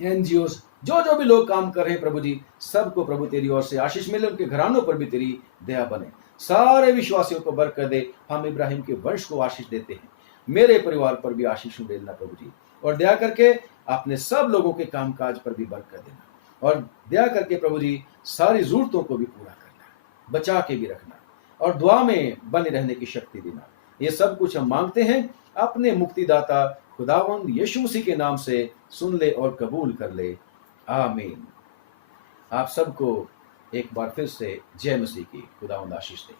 एनजीओस, जो भी लोग काम कर रहे हैं प्रभु जी, सबको प्रभु तेरी ओर से आशीष मिले, उनके घरानों पर भी तेरी दया बने। सारे विश्वासियों को बरकत दे। हम इब्राहिम के वंश को आशीष देते हैं, मेरे परिवार पर भी आशीष देना प्रभु जी, और दया करके अपने सब लोगों के कामकाज पर भी बरकत देना, और दया करके प्रभु जी सारी जरूरतों को भी पूरा करना, बचा के भी रखना, और दुआ में बने रहने की शक्ति देना। ये सब कुछ हम मांगते हैं अपने मुक्तिदाता खुदावंद यीशु मसीह के नाम से। सुन ले और कबूल कर ले, आमीन। आप सबको एक बार फिर से जय मसीह की खुदावंद आशीष दे।